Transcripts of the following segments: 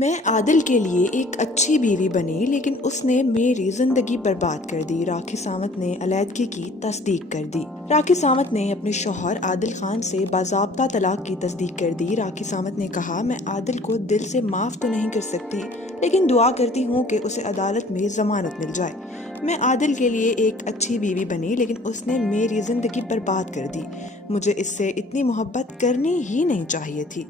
میں عادل کے لیے ایک اچھی بیوی بنی لیکن اس نے میری زندگی برباد کر دی۔ راکھی ساونت نے علیحدگی کی تصدیق کر دی۔ راکھی ساونت نے اپنے شوہر عادل خان سے باضابطہ طلاق کی تصدیق کر دی۔ راکھی ساونت نے کہا، میں عادل کو دل سے معاف تو نہیں کر سکتی لیکن دعا کرتی ہوں کہ اسے عدالت میں ضمانت مل جائے۔ میں عادل کے لیے ایک اچھی بیوی بنی لیکن اس نے میری زندگی برباد کر دی۔ مجھے اس سے اتنی محبت کرنی ہی نہیں چاہیے تھی۔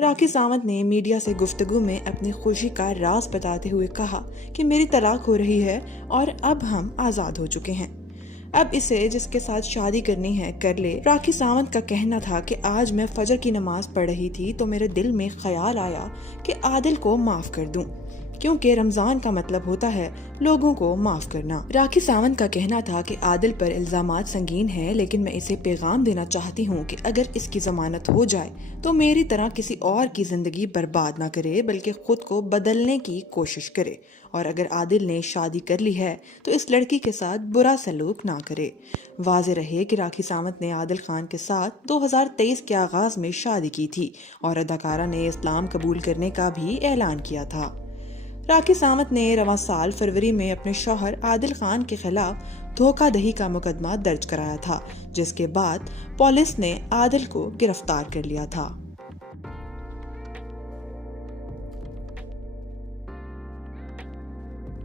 راکھی ساونت نے میڈیا سے گفتگو میں اپنی خوشی کا راز بتاتے ہوئے کہا کہ میری طلاق ہو رہی ہے اور اب ہم آزاد ہو چکے ہیں۔ اب اسے جس کے ساتھ شادی کرنی ہے کر لے۔ راکھی ساونت کا کہنا تھا کہ آج میں فجر کی نماز پڑھ رہی تھی تو میرے دل میں خیال آیا کہ عادل کو معاف کر دوں، کیونکہ رمضان کا مطلب ہوتا ہے لوگوں کو معاف کرنا۔ راکھی ساونت کا کہنا تھا کہ عادل پر الزامات سنگین ہیں لیکن میں اسے پیغام دینا چاہتی ہوں کہ اگر اس کی ضمانت ہو جائے تو میری طرح کسی اور کی زندگی برباد نہ کرے بلکہ خود کو بدلنے کی کوشش کرے، اور اگر عادل نے شادی کر لی ہے تو اس لڑکی کے ساتھ برا سلوک نہ کرے۔ واضح رہے کہ راکھی ساونت نے عادل خان کے ساتھ 2023 کے آغاز میں شادی کی تھی اور اداکارہ نے اسلام قبول کرنے کا بھی اعلان کیا تھا۔ راکھی ساونت نے رواں سال فروری میں اپنے شوہر عادل خان کے خلاف دھوکہ دہی کا مقدمہ درج کرایا تھا، جس کے بعد پولیس نے عادل کو گرفتار کر لیا تھا۔